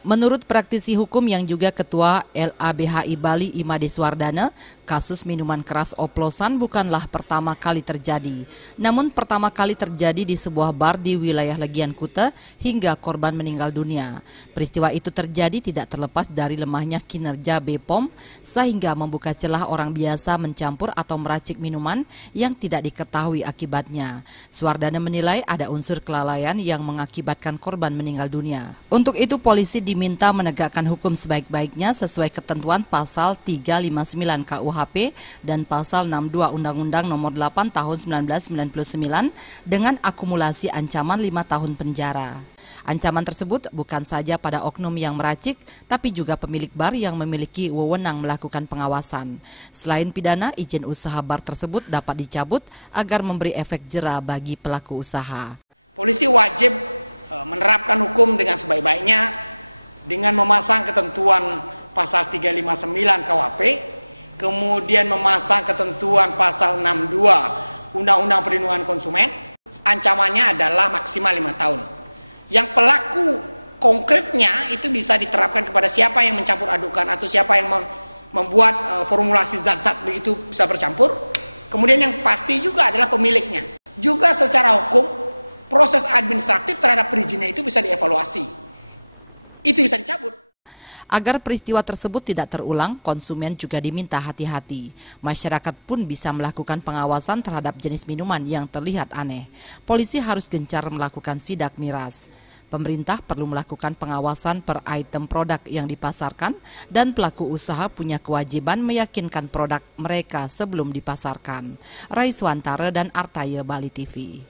Menurut praktisi hukum yang juga Ketua LABHI Bali Imade Suwardana, kasus minuman keras oplosan bukanlah pertama kali terjadi. Namun pertama kali terjadi di sebuah bar di wilayah Legian Kuta hingga korban meninggal dunia. Peristiwa itu terjadi tidak terlepas dari lemahnya kinerja BPOM sehingga membuka celah orang biasa mencampur atau meracik minuman yang tidak diketahui akibatnya. Suwardana menilai ada unsur kelalaian yang mengakibatkan korban meninggal dunia. Untuk itu polisi diminta menegakkan hukum sebaik-baiknya sesuai ketentuan pasal 359 KUHP dan pasal 62 Undang-Undang Nomor 8 Tahun 1999 dengan akumulasi ancaman 5 tahun penjara. Ancaman tersebut bukan saja pada oknum yang meracik, tapi juga pemilik bar yang memiliki wewenang melakukan pengawasan. Selain pidana, izin usaha bar tersebut dapat dicabut agar memberi efek jera bagi pelaku usaha. Polisi wajib menerapkan hukum dengan sebaik-baiknya dengan memasang ketentuan pasal 359 KUHP, kemudian memasang ketentuan pasal 62 Undang-Undang Perlindungan Konsumen, ancamannya adalah maksimal 5 tahun. Yang pelaku konkretnya itu bisa diterapkan kepada siapa yang mencampur adukan atau siapa yang membuat formulasi zat-zat begitu bisa bercampur. Kemudian yang pasti juga adalah pemiliknya. Juga secara hukum, proses administratif terhadap perizinnya itu bisa dievaluasi. Itu bisa dicabut. Agar peristiwa tersebut tidak terulang, konsumen juga diminta hati-hati. Masyarakat pun bisa melakukan pengawasan terhadap jenis minuman yang terlihat aneh. Polisi harus gencar melakukan sidak miras. Pemerintah perlu melakukan pengawasan per item produk yang dipasarkan dan pelaku usaha punya kewajiban meyakinkan produk mereka sebelum dipasarkan. Raiswantara dan Artaya Bali TV.